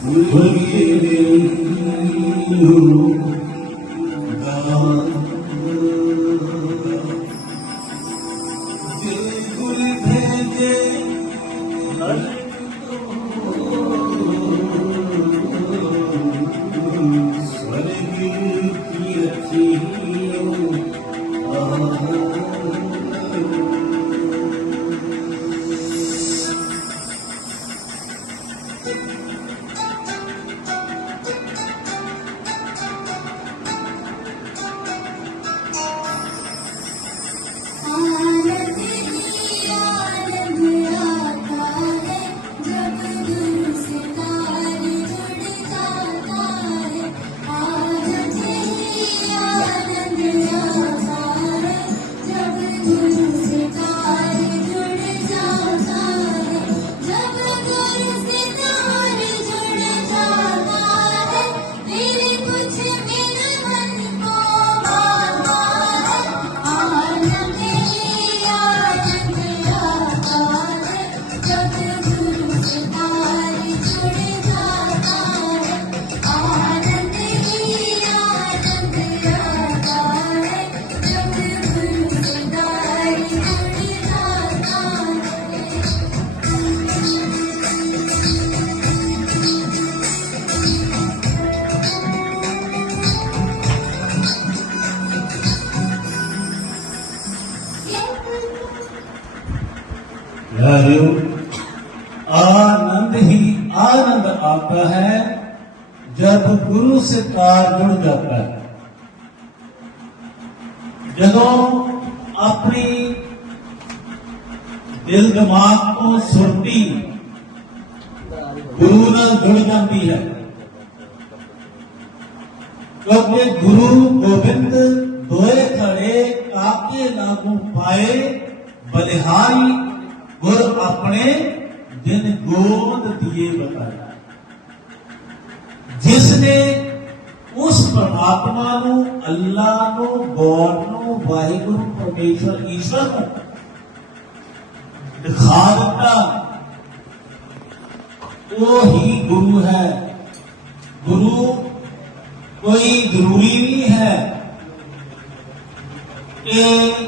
Thank you. यारो आनंद ही आनंद आता है जब गुरु से तार जुड़ जाता है ਜਦੋਂ ਆਪਣੀ ਦਿਲ ਦਿਮਾਗ ਤੋਂ ਸੁਰਤੀ ਗੁਰੂ ਨਾਲ ਜੁੜ ਜਾਂਦੀ ਹੈ ਕਿਉਂਕਿ ਗੁਰੂ ਗੋਬਿੰਦ ਦੋਏ ਖੜੇ ਕਾਕੇ ਲਾਗੂ ਪਾਏ ਬਲਿਹਾਰੀ ਗੁਰ ਆਪਣੇ ਦਿਨ ਗੋਦ ਦੀਏ ਬਤਾਇਆ। ਜਿਸ ਉਸ ਪਰਮਾਤਮਾ ਨੂੰ ਅੱਲਾ ਨੂੰ ਗੋਡ ਨੂੰ, ਵਾਹਿਗੁਰੂ, ਪਰਮੇਸ਼ਰ ਈਸ਼ਵਰ ਦਿਖਾ ਦਿੱਤਾ, ਉਹ ਹੀ ਗੁਰੂ ਹੈ। ਗੁਰੂ ਕੋਈ ਜ਼ਰੂਰੀ ਨਹੀਂ ਹੈ ਇਹ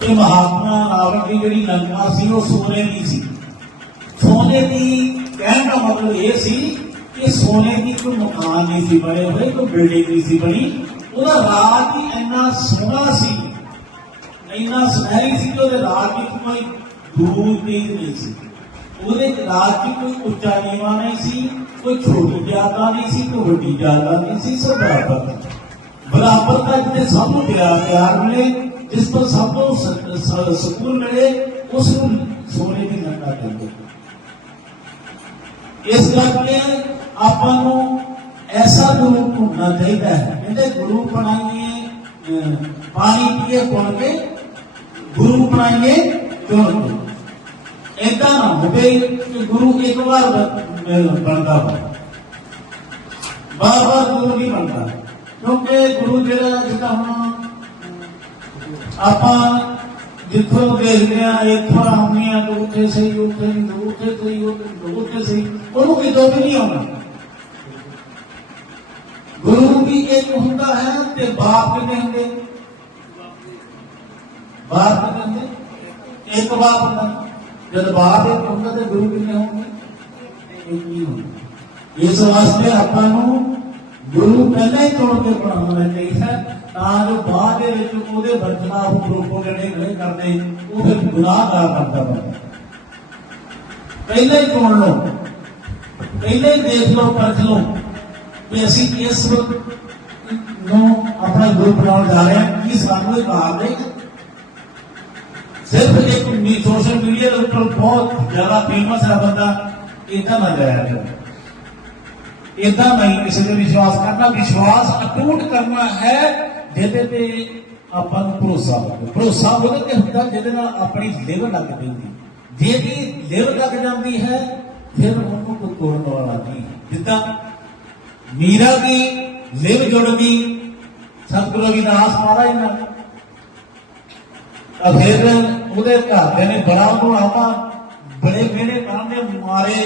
ਕਿ ਮਹਾਤਮਾ ਨਾਵਰ ਦੀ ਜਿਹੜੀ ਲੰਕਾ ਸੀ, ਉਹ ਸੋਨੇ ਦੀ ਸੀ। ਸੋਨੇ ਦੀ ਕਹਿਣ ਦਾ ਮਤਲਬ ਇਹ ਸੀ ਕਿ ਸੋਨੇ ਦੀ ਕੋਈ ਮਕਾਨ ਨਹੀਂ ਸੀ ਬਣੇ ਹੋਏ, ਕੋਈ ਬਿਲਡਿੰਗ ਨਹੀਂ ਸੀ ਬਣੀ। ਉਹਦਾ ਰਾਜ ਹੀ ਇੰਨਾ ਸੋਹਣਾ ਸੀ, ਇੰਨਾ ਸੁਨਹਿਰੀ ਸੀ ਕਿ ਉਹਦੇ ਰਾਜ ਵਿੱਚ ਕੋਈ ਦੂਰ ਤੇਜ਼ ਨਹੀਂ ਸੀ। ਉਹਦੇ ਰਾਜ ਵਿੱਚ ਕੋਈ ਉੱਚਾ ਨੀਵਾਂ ਨਹੀਂ ਸੀ, ਕੋਈ ਛੋਟੀ ਜ਼ਿਆਦਾ ਨਹੀਂ ਸੀ, ਕੋਈ ਵੱਡੀ ਜ਼ਿਆਦਾ ਨਹੀਂ ਸੀ, ਸਭ ਬਰਾਬਰ ਬਰਾਬਰ ਦਾ ਜਿੱਥੇ ਸਭ ਨੂੰ ਪਿਆਰ ਪਿਆਰ ਮਿਲੇ ਜਿਸ ਤੋਂ ਸਭ ਨੂੰ ਸ- ਸਕੂਨ ਮਿਲੇ ਉਸ ਨੂੰ ਸੋਨੇ ਦੀ ਲੰਕਾ ਕਹਿੰਦੇ ਇਸ ਕਰਕੇ ਆਪਾਂ ਨੂੰ ਐਸਾ ਗੁਰੂ ਢੂੰਡਣਾ ਚਾਹੀਦਾ ਹੈ। ਕਹਿੰਦੇ ਗੁਰੂ ਬਣਾਈਏ ਅਹ, ਪਾਣੀ ਪੀਏ ਪੁਣ ਕੇ ਗੁਰੂ ਬਣਾਈਏ ਚੁਣ ਕੇ ਏਦਾਂ ਨਾ ਹੋਵੇ ਕਿ ਗੁਰੂ ਇੱਕ ਵਾਰ ਬਣਦਾ ਹੋਵੇ। ਬਾਰ ਬਾਰ ਗੁਰੂ ਨਹੀਂ ਬਣਦਾ। ਕਿਉਂਕਿ ਗੁਰੂ ਜਿਹੜਾ ਜਿੱਦਾਂ ਹੁਣ ਆਪਾਂ ਜਿੱਥੋਂ ਦੇਖਦੇ ਆ ਇੱਥੋਂ ਆਉਂਦੇ ਆ ਉੱਥੇ ਸਹੀ, ਉੱਥੇ ਨਹੀਂ, ਉੱਥੇ ਸਹੀ ਉੱਥੇ ਸਹੀ। ਉਹਨੂੰ ਕਿਤੋਂ ਵੀ ਨਹੀਂ ਆਉਣਾ ਗੁਰੂ ਵੀ ਇੱਕ ਹੁੰਦਾ ਹੈ ਤੇ ਬਾਪ ਕਿੰਨੇ ਹੁੰਦੇ? ਬਾਪ ਕਿੰਨੇ ਹੁੰਦੇ? ਇੱਕ ਬਾਪ ਹੁੰਦਾ। ਜਦ ਬਾਪ ਇੱਕ ਹੁੰਦਾ ਤੇ ਗੁਰੂ ਕਿੰਨੇ ਹੋਣਗੇ? ਇੱਕ ਹੀ ਹੁੰਦਾ ਇਸ ਵਾਸਤੇ ਆਪਾਂ ਨੂੰ ਗੁਰੂ ਪਹਿਲਾਂ ਹੀ ਤੋੜ ਕੇ ਪੜਾਉਣਾ ਚਾਹੀਦਾ ਤਾਂ ਜੋ ਬਾਅਦ ਦੇ ਵਿੱਚ ਉਹਦੇ ਵਰਤਨਾ ਉਪਰੋਪੋ ਨਹੀਂ ਕਰਦੇ, ਉਹ ਫਿਰ ਗੁਨਾਹਗਾਰ ਬਣਦਾ ਬੰਦਾ ਪਹਿਲਾਂ ਹੀ ਤੋੜ ਲਓ। ਪਹਿਲਾਂ ਹੀ ਦੇਖ ਲਓ, ਪਰਖ ਲਓ ਕਿ ਅਸੀਂ ਇਸ ਨੂੰ ਆਪਣਾ ਗੁਰੂ ਬਣਾਉਣ ਜਾ ਰਹੇ ਹਾਂ। ਕੀ ਸਾਨੂੰ ਇਹ ਬਾਤ ਹੈ ਸਿਰਫ ਇੱਕ ਸੋਸ਼ਲ ਮੀਡੀਆ ਦੇ ਉੱਪਰ ਬਹੁਤ ਜ਼ਿਆਦਾ ਫੇਮਸ ਹੈ ਬੰਦਾ ਇਦਾਂ ਨਾ ਜਾਇਆ ਕਰੋ ਇਦਾਂ ਨਹੀਂ ਕਿਸੇ ਤੇ ਵਿਸ਼ਵਾਸ ਕਰਨਾ ਵਿਸ਼ਵਾਸ ਅਟੂਟ ਕਰਨਾ ਹੈ ਜਿਹਦੇ ਤੇ ਆਪਾਂ ਨੂੰ ਭਰੋਸਾ ਹੋਵੇ ਭਰੋਸਾ ਉਹਦੇ ਤੇ ਹੁੰਦਾ ਜਿਹਦੇ ਨਾਲ ਆਪਣੀ ਲਿਵ ਲੱਗ ਜਾਂਦੀ ਜੇ ਵੀ ਲਿਵ ਲੱਗ ਜਾਂਦੀ ਹੈ ਫਿਰ ਉਹਨੂੰ ਕੋਈ ਤੋੜਨ ਵਾਲਾ ਨਹੀਂ ਜਿੱਦਾਂ ਮੀਰਾ ਦੀ ਲਿਵ ਜੁੜ ਗਈ ਸਤਿਗੁਰੂ ਰਵਿਦਾਸ ਮਹਾਰਾਜ ਨਾਲ ਤਾਂ ਫਿਰ ਉਹਦੇ ਘਰਦਿਆਂ ਨੇ ਬੜਾ ਉਹਨੂੰ ਆਵਾ ਬੜੇ ਮਿਹਣੇ ਕਾਂਦੇ ਮਾਰੇ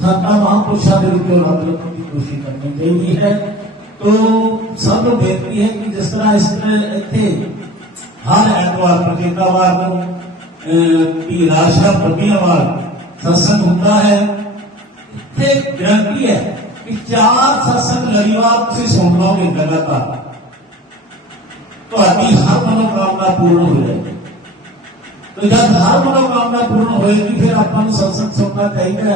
ساتھ وہاں کو شادی کو رکھنے کی کوشش کرنی چاہیے ہے تو سب کو بہتری ہے کہ جس طرح اس طرح تھے ہر ایتوار پرتیک وار کی راشا پرتی وار ستسنگ ہوتا ہے اتنے گارنٹی ہے کہ چار ستسنگ رلیوار سے سن لو گے لگاتار تھی ہر منوکامنا پورن ہو جائے گی تو جب ہر منوکامنا پورن ہوئے گی پھر آپ کو سننا چاہیے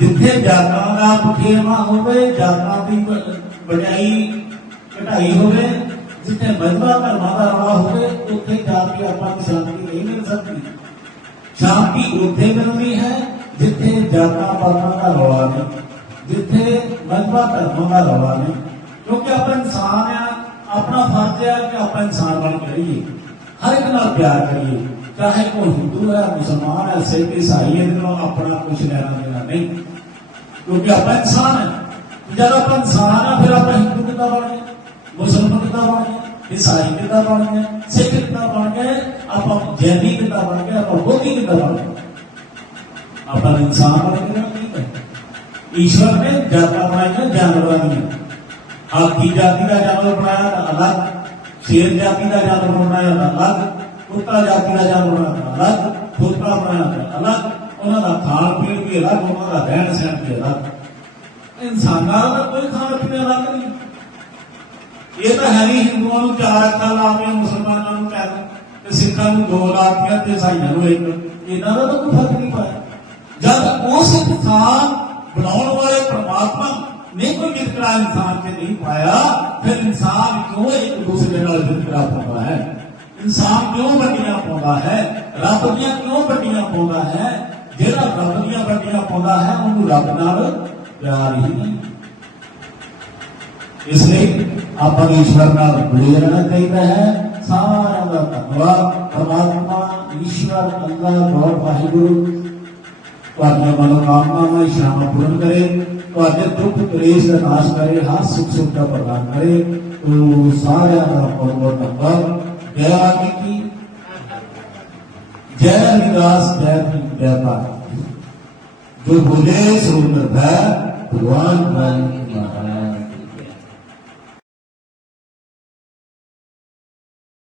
ਜਿੱਥੇ ਜਾਤਾਂ ਦਾ ਮੁਖੇਵਾ ਹੋਵੇ, ਜਾਤਾਂ ਦੀ ਬ- ਘਟਾਈ ਹੋਵੇ, ਜਿੱਥੇ ਮਜ਼ਬਾ ਧਰਮਾਂ ਦਾ ਰੌਲਾ ਹੋਵੇ, ਉੱਥੇ ਜਾ ਕੇ ਆਪਾਂ ਸ਼ਾਂਤੀ ਨਹੀਂ ਮਿਲ ਸਕਦੀ। ਸ਼ਾਂਤੀ ਉੱਥੇ ਮਿਲਦੀ ਹੈ, ਜਿੱਥੇ ਜਾਤਾਂ ਪਾਤਾਂ ਦਾ ਰੌਲਾ ਨਹੀਂ, ਜਿੱਥੇ ਮਜ਼ਬਾ ਧਰਮਾਂ ਦਾ ਰੌਲਾ ਨਹੀਂ। ਕਿਉਂਕਿ ਆਪਾਂ ਇਨਸਾਨ ਆ, ਆਪਣਾ ਫਰਜ਼ ਹੈ ਕਿ ਆਪਾਂ ਇਨਸਾਨ ਬਣ ਕੇ ਰਹੀਏ, ਹਰ ਇੱਕ ਨਾਲ ਪਿਆਰ ਕਰੀਏ। چاہے کوئی ہندو ہے مسلمان ہے سکھ عیسائی ہے اپنا کچھ لینا دینا نہیں۔ کیونکہ آپ انسان ہے۔ جب آپ انسان ہے، پھر آپ ہندو کتا بن گئے؟ مسلمان کتا بن گئے؟ عیسائی کتا بن گئے؟ سکھ کتا بن گئے؟ آپ جینی کتا بن گئے؟ آپ بودھی کتا بن گئے؟ آپ انسان بن گئے ایشور نے جاتا بنائی ہے جانور بنائی آپ کی جاتی کا جانور بنایا، الگ۔ شیر جاتی کا جانور بنایا، الگ۔ ਬਣਾਇਆ ਤਾਂ ਅਲੱਗ ਕੁੱਤਾ ਜਾਤੀ ਦਾ ਜਾਨਵਰ ਬਣਾਇਆ ਤਾਂ ਅਲੱਗ ਖੋਤਾ ਬਣਾਇਆ ਤਾਂ ਅਲੱਗ ਉਹਨਾਂ ਦਾ ਖਾਣ ਪੀਣ ਵੀ ਅਲੱਗ ਉਹਨਾਂ ਦਾ ਰਹਿਣ ਸਹਿਣ ਵੀ ਅਲੱਗ ਇਨਸਾਨਾਂ ਦਾ ਕੋਈ ਖਾਣ ਪੀਣ ਅਲੱਗ ਨਹੀਂ ਇਹ ਤਾਂ ਹੈ ਨਹੀਂ ਹਿੰਦੂਆਂ ਨੂੰ ਚਾਰ ਅੱਖਾਂ ਲਾ ਕੇ ਮੁਸਲਮਾਨਾਂ ਨੂੰ ਚਾਰ ਤੇ ਸਿੱਖਾਂ ਨੂੰ ਦੋ ਲਾਤੀਆਂ ਤੇ ਇਸਾਈਆਂ ਨੂੰ ਇੱਕ ਇਹਨਾਂ ਦਾ ਤਾਂ ਕੋਈ ਫਰਕ ਨਹੀਂ ਪਾਇਆ ਜਦ ਉਸ ਇਨਸਾਨ ਬਣਾਉਣ ਵਾਲੇ ਪ੍ਰਮਾਤਮਾ ਨੇ ਕੋਈ ਵਿਤਕਰਾ ਇਨਸਾਨ ਤੇ ਨਹੀਂ ਪਾਇਆ ਫਿਰ ਇਨਸਾਨ ਕਿਉਂ ਇੱਕ ਦੂਸਰੇ ਨਾਲ ਵਿਤਕਰਾ ਪਾਉਂਦਾ ਹੈ ਇਨਸਾਨ انسان کیوں بنیا پاؤں ہے؟ رب دیا کیوں بنیا پاؤں ہے؟ جہاں رب دیا بنیا پاؤں ہے انہوں رب نال پیار ہی نہیں۔ اس لیے آپ کو ایشور نال جڑے رہنا چاہیے ہے۔ سارا کا دھنیواد پرماتما، ایشور، اللہ گور واحر منوکامنا شرما پورن کرے دکھ کلش کا ناش کرے، ہر سکھ سکھ کا پردان کرے۔ تو سارا بہت بہت بہت گیا آگے کی۔ جے جو بھولے سو ہے بھگوان بھائی کی